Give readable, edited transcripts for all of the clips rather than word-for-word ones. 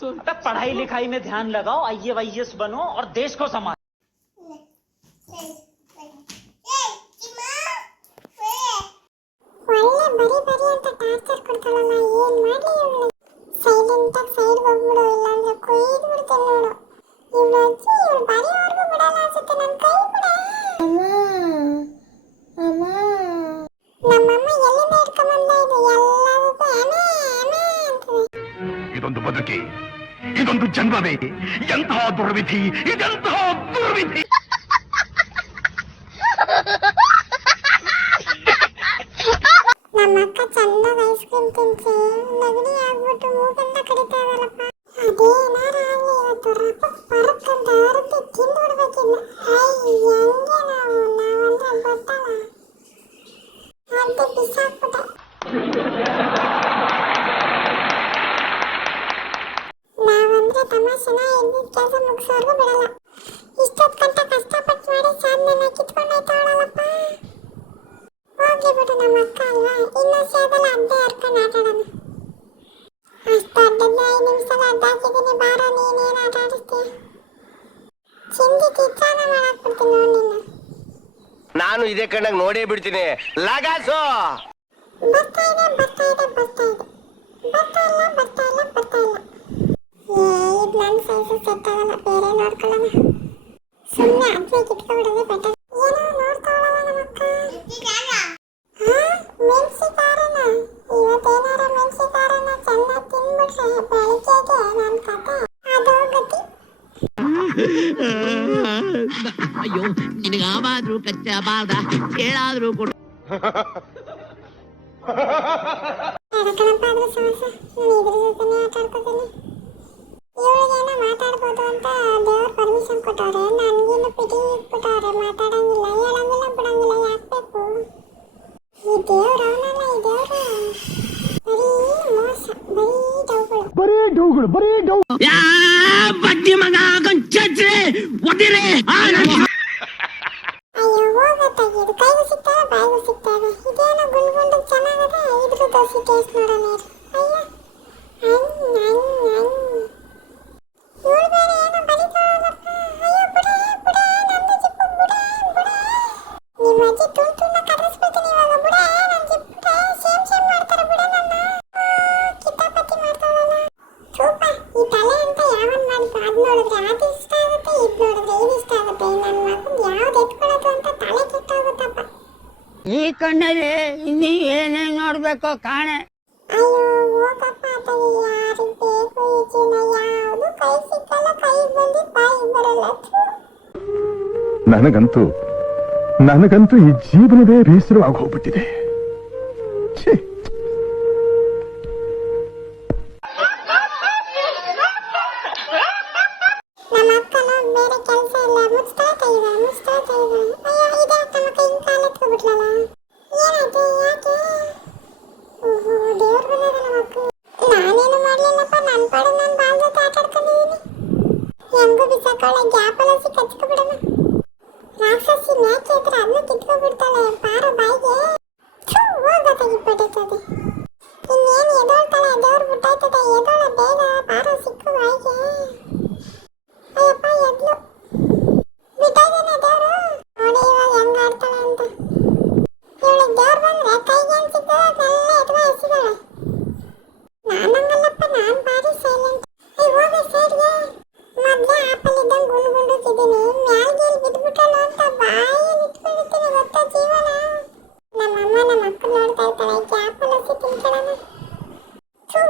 पढ़ाई लिखाई में ध्यान लगाओ, IAS बनो और देश को संभालो। ಇದೊಂದು ಬದುಕಿ, ಇದೊಂದು ಜನ್ಮವೇ, ಎಂತಹ ದುರ್ವಿಧಿ, ಇದೆಂತಹ ದುರ್ವಿಧಿ. ನಮ್ಮಕ್ಕ ಚಂದಾಗ ಐಸ್ ಕ್ರೀಮ್ ತಿನ್ಸಿ ನಗಡಿ ಆಗ್ಬಿಟ್ಟು ಮೂಗಂತ ಕಡಿತಾ ಇದಲ್ಲಪ್ಪ. ಅದೇನಾರಾಗ್ಲಿ ಇವತ್ತು ರಪ್ಪ ಪರಕ್ಕಂತ ಅರತಿ ತಿಂದ್ಬಿಡ್ಬೇಕಿಲ್ಲ. ಹೆಂಗೆ ನಾವಂದ್ರೆ ಗೊತ್ತಲ್ಲ, ಅರ್ಧಿ ಬಿಸಾಕ್ಬಿಟ್ಟೆ. ನಾವಂದ್ರೆ ತಮಾಷೆನ ಇದ್ದಿದ್ದ ಕೆಲಸ ಮುಗಿಸೋರ್ಗು ಬಿಡಲ್ಲ. ಇಷ್ಟೊತ್ತು ಗಂಟೆ ಕಷ್ಟಪಟ್ಟು ಮಾಡಿ ಸಾಧನೆನ ಕಿತ್ಕೊಂಡಾಯ್ತಾವಳಲ್ಲಪ್ಪ. ಹೋಗ್ಲಿ ಬಿಡು, ನಮ್ಮ ಅಕ್ಕ ಅಲ್ವಾ, ಇನ್ನೂ ಸೇದಲ್ಲ ಅಡ್ಡೆ ಹರ್ಕೊಂಡು ಆಟಾಡೋಣ. ಅಷ್ಟು ಅಡ್ಡದ್ದೆ 5 ನಿಮಿಷದಲ್ಲಿ ಅಡ್ಡ ಹಾಕಿದ್ದೀನಿ, ಬಾರ ನೀನೇನು ಆಟ ಆಡಿಸ್ತೀಯ? ಚಿಂದಿ ಚಿತ್ರಾನ್ನ ಮಾಡಾಕ್ಬಿಡ್ತೀನಿ ನೋಡಿ ನಿನ್ನ. ನಾನು ಇದೇ ಕಣ್ಣಾಗ ನೋಡೇ ಬಿಡ್ತೀನಿ. ಲಗಾಸು ಬರ್ತಾ ಇದೆ ಬರ್ತಾ ಇದೆ ಬರ್ತಾ ಇದೆ, ಬರ್ತಾ ಇಲ್ಲ ಬರ್ತಾ ಇಲ್ಲ ಬರ್ತಾ ಇಲ್ಲ. ಇದು ನನ್ನ ಸೈಜು ಸೆಟ್ ಆಗಲ್ಲ, ಬೇರೆ ನೋಡ್ಕೊಳ್ಳೋಣ. ಸುಮ್ಮನೆ ಅದ್ವೇ ಕಿತ್ಕೊಬಿಡೋದೇ ಬೆಟರ್. ಏನೋ ನೋಡ್ಕೊಳ್ಳೋಣ ನಮ್ಮ ಅಕ್ಕ. ಮೆಣಸಿಕಾರನ ಇವತ್ತೇನಾರ ಮೆಣಸಿಕಾರನ ಚೆನ್ನಾಗಿ ತಿನ್ಬಿಟ್ರೆ ಬೆಳಿಗ್ಗೆಗೆ ನನ್ನ ಕತೆ ಅದೋ ಗತಿ. ಅಯ್ಯೋ, ನಿನಗಾವಾದ್ರೂ ಕಚ್ಚಬಾರ್ದ, ಹೇಳಾದ್ರೂ ಕೊಡು. ಎಡಕಣಪ್ಪ ಆದ್ರೂ ಸಮಸ್ಯೆ, ನಾನು ಇದ್ರ ಜೊತೆನೇ ಆಟ ಆಡ್ಕೋತೀನಿ. ಇವಳಿಗೇನೋ ಮಾತಾಡ್ಬೋದು ಅಂತ ದೇವ್ರ ಪರ್ಮಿಷನ್ ಕೊಟ್ಟವ್ರೆ, ನನಗೇನು ಫಿಟಿಂಗ್ ಇಟ್ಬಿಟ್ಟವ್ರೆ. ಮಾತಾಡಂಗಿಲ್ಲ, ಹೇಳಂಗಿಲ್ಲ, ಬಿಡಂಗಿಲ್ಲ. ಯಾಕಬೇಕು ಈ ದೇವ್ರು? ಅವನಲ್ಲ ಈ ದೇವ್ರು. ಬರೀ ಮೋಸ, ಬರೀ ಡೌಗಳು. ಬರೀ ಡೌ ಬಡ್ಡಿ ಮಗ ಚಚ್ರೆ ಒದಿರೆ. ಅಯ್ಯೋ ಹೋಗತ್ತಾಗಿ, ಇದು ಕೈಗೂ ಸಿಗ್ತಾವೆ ಬಾಯಿಗೂ ಸಿಗ್ತಾವೆ. ಇದೇನೋ ಗುಂಡು ಚೆನ್ನಾಗದೆ, ಇದ್ರ ದೋಸೆ ಟೇಸ್ಟ್ ನೋಡೋಣ ಇರು. ಅಯ್ಯೋ ಇವಳು ಬೇರೆ ಏನೋ ಬರೀತಾಳಲ್ಲಪ್ಪ. ಅಯ್ಯೋ ಬುಡೆ ಬುಡೆ, ನಂದು ಜಿಪ್ಪು ಬುಡೆ ಬುಡೆ. ನಿಮ್ಮ ಅಜ್ಜಿ ತುಂತುನ್ನ ಕರೆಸ್ಬಿಡ್ತೀನಿ ಇವಾಗ. ಬುಡೆ ನನ್ನ ಜಿಪ್ಪು ಸೇಮ್ ಮಾಡ್ತಾರೆ ಬುಡೆ. ನನ್ನ ಕಿತಾಪತಿ ಮಾಡ್ತಾಳಲ್ಲ. ಚೂಪ ಈ ತಲೆ ಅಂತ ಯಾವನ್ ಮಾಡಿದ್ದು? ಅದ್ ನೋಡಿದ್ರೆ ಅದು ಇಷ್ಟ ಆಗುತ್ತೆ, ಇದ್ ನೋಡಿದ್ರೆ ಇದು ಇಷ್ಟ ಆಗುತ್ತೆ. ನನ್ನ ಮಗನ್ ಯಾವ್ದು ಎತ್ಕೊಳ್ಳೋದು ಅಂತ ತಲೆ ಕೆಟ್ಟೋಗುತ್ತಪ್ಪ. ಈ ಕಣ್ಣಲ್ಲಿ ಇನ್ನೀ ಏನೇನ್ ನೋಡ್ಬೇಕೋ ಕಾಣೆ. ಅಯ್ಯೋ ಹೋಗಪ್ಪ ಅತ್ತಾಗಿ, ಯಾರಿಗೆ ಬೇಕು ಈ ಜೀವನ? ಯಾವುದು ಕೈ ಸಿಕ್ಕಲ್ಲ, ಕೈಗೆ ಬಂದಿದ್ದು ಬಾಯಿಗೆ ಬರಲ್ಲ. ನನಗಂತೂ ಈ ಜೀವನವೇ ಬೇಸರವಾಗಿ ಹೋಗ್ಬಿಟ್ಟಿದೆ. ನಮ್ಮ ಅಕ್ಕನ ಬೇರೆ ಕೆಲಸ ಇಲ್ಲ, ಮುಚ್ತಾ ಇದ್ದಾಳೆ. ಅಯ್ಯೋ ಇದೇ ತಮ್ಮ ಕೈ ಕಾಲು ಎತ್ಕೊಬಿಟ್ಲಲ್ಲ. ಏನಾಯ್ತು? ಯಾಕೆ? ಓಹೋ ದೇವ್ರು ಬಂದದ ನಮ್ಮ ಅಕ್ಕ. ನಾನೇನು ಮಾಡ್ಲಿಲ್ಲಪ್ಪ, ನನ್ನ ಪಾಡು ನಾನು ಬಾಲ್ ಜೊತೆ ಆಟ ಆಡ್ಕೊಂಡಿದ್ದೀನಿ. ಹೆಂಗೂ ಬಿಸಾಕೊಳ್ಳೆ, ಗ್ಯಾಪಲ್ಲ ಸಿಕ್ಕಿ ಹಚ್ಕೊಬಿಡೋಣ. ರಾಕ್ಷಸಿ ಮ್ಯಾಕೆ ಹತ್ರ ಅದನ್ನು ಕಿತ್ಕೊಬಿಡ್ತಾಳೆ. ಪಾರ ಬಾಯಿಗೆ ಹೋಗತ್ತಾಗಿ ಪಡಿತದೆ. ಇನ್ನೇನು ಎದೋಳ್ತಾಳೆ, ದೇವ್ರು ಬಿಟ್ಟಾಯ್ತದೆ. ಎದೋಳ ಬೇಗ, ಪಾರ ಸಿಕ್ಕು ಬಾಯಿಗೆ. ಅಯ್ಯಪ್ಪ ಎದ್ಲು, ಬಿಟ್ಟಾಯ್ತಾನೆ ದೇವ್ರು. ನೋಡಿ ಇವಾಗ ಹೆಂಗ ಆಡ್ತಾಳೆ ಅಂತ. ಇವಳಿಗೆ ದೇವ್ರು ಬಂದ್ರೆ ಕೈಗೆ ಏನ್ ಸಿಗ್ತದೆ ಅದನ್ನೆಲ್ಲ ಎತ್ಕೊ ಎಸಿದಾಳೆ. ನಾನಂಗಲ್ಲಪ್ಪ, ನಾನು ಭಾರಿ ಸೈಲೆಂಟ್. ಹೋಗಿ ಸೈಡ್ಗೆ. ಮೊದ್ಲೇ ಆಪಲ್ ಇದ್ದಂಗೆ ಗುಂಡುತ್ತಿದ್ದೀನಿ, ಮ್ಯಾಲ್ಗೇಲ್ ಬಿದ್ಬಿಟ್ಟಳು ಅಂತ ಬಾಯಲ್ಲಿ ಇಟ್ಕೊಂಡಿರ್ತೀನಿ. ಗೊತ್ತಾ ಜೀವನ? ನಮ್ಮಮ್ಮ ನಮ್ಮ ಅಕ್ಕ ನೋಡ್ತಾ ಇರ್ತಾಳೆ, ಆಪಲ್ ಹಸಿ ತಿನ್ಕೊಳ್ಳೋಣ.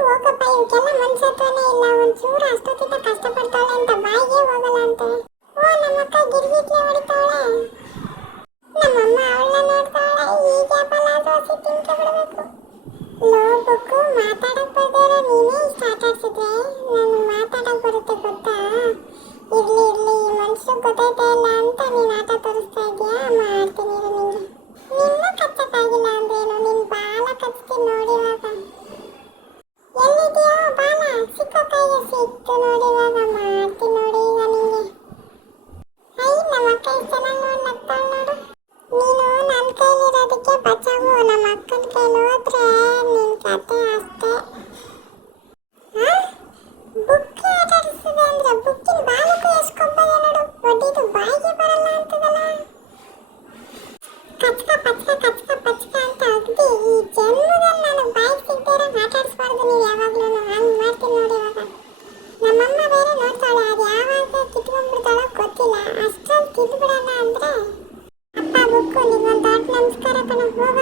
ಹೋಗಪ್ಪ, ಇವಕ್ಕೆಲ್ಲ ಮನ್ಸತ್ವನೇ ಇಲ್ಲ. ಒಂಚೂರು ಅಷ್ಟೊತ್ತಿಂದ ಕಷ್ಟಪಡ್ತಾಳೆ ಅಂತ ಬಾಯಿಗೆ ಹೋಗಲ್ಲ ಅಂತ. ನಮ್ಮ ಅಕ್ಕ ಗಿರ್ಗಿಟ್ಲೆ ಹೊಡಿತಾವಳೆ. ನಮ್ಮಮ್ಮ ಅವಳನ್ನ ನೋಡ್ತಾವಳೆ, ಈಗ ಆಪಲ್ ಆದ್ರೂ ಹಸಿ ತಿನ್ಕೊಬಿಡ್ಬೇಕು. ಲೋಬಕ್ಕು ಮಾತಾಡಕ್ ಬರ್ದೇರ ನೀನೇ ಇಷ್ಟ ಆಟ ಆಡ್ಸಿದ್ರೆ ನಾನು ಮಾತಾಡಕ್ ಬರುತ್ತೆ ಗೊತ್ತಾ? ಇರ್ಲಿ ಈ ಮನ್ಸು ಗೊತ್ತಾಯ್ತಾ ಇಲ್ಲ ಅಂತ ನೀನ್ ಆಟ ತೋರಿಸ್ತಾ ಇದ್ಯಾ? ಮಾಡ್ತೀನಿ ನಿಂಗೆ. ನಿನ್ನ ಕಚ್ಚಕ್ಕಾಗಿಲ್ಲ ಅಂದ್ರೇನು, ನಿನ್ ಬಾಲ ಕಚ್ತೀನಿ ನೋಡಿವಾಗ. ಎಲ್ಲಿದ್ಯೋ ಬಾಲ? ಸಿಕ್ಕೋ ಕೈಗೆ ಸಿಕ್ತು ನೋಡಿವಾಗ. ಮಾಡ್ತೀನಿ ನೋಡಿ ಈಗ ನಿಂಗೆ. ನಮ್ಮ ಅಕ್ಕ ಎಷ್ಟು ಚೆನ್ನಾಗಿ ನೋಡಿ ನಗ್ತಾಳೆ ನೋಡು. ನೀನು ನನ್ನ ಕೈಲಿರೋದಕ್ಕೆ ಬಚಾವು, ನಮ್ಮ ಅಕ್ಕನ ಕೈಲಿ ಹೋದ್ರೆ ನಿನ್ ಕತೆ ಅಷ್ಟೇ. ಬುಕ್ ಈಗ ಬುಕ್ಕಿನ ಬಾಲಕ್ಕೂ ಎಸ್ಕೊಬ್ಬದೆ ನೋಡು, ಒಟ್ಟಿದು ಬಾಯಿಗೆ ಬರಲ್ಲ ಅಂತದಲ್ಲ. ಕಚ್ಕ ಅಂತ ಅಗ್ದಿ ಈ ಜನ್ಮದಲ್ಲಿ ನಾನು ಬಾಯಿಗೆ ಸಿಗ್ದೇರ ಮಾತಾಡಿಸ್ಬಾರ್ದು ನೀವು ಯಾವಾಗ್ಲೂ. ಹಂಗ್ ಮಾಡ್ತೀನಿ ನೋಡಿ ಇವಾಗ. ನಮ್ಮಮ್ಮ ಬೇರೆ ನೋಡ್ತಾಳೆ, ಅದು ಯಾವಾಗ ಕಿತ್ಕೊಂಡ್ಬಿಡ್ತಾಳೋ ಗೊತ್ತಿಲ್ಲ. ಅಷ್ಟ್ರಲ್ಲಿ ತಿದ್ಬಿಡೋಣ ಅಂದ್ರೆ ಅಪ್ಪ ಬುಕ್ಕು ನಿಗೊಂದು ದೊಡ್ಡ ನಮಸ್ಕಾರ ಕಣ, ಹೋಗ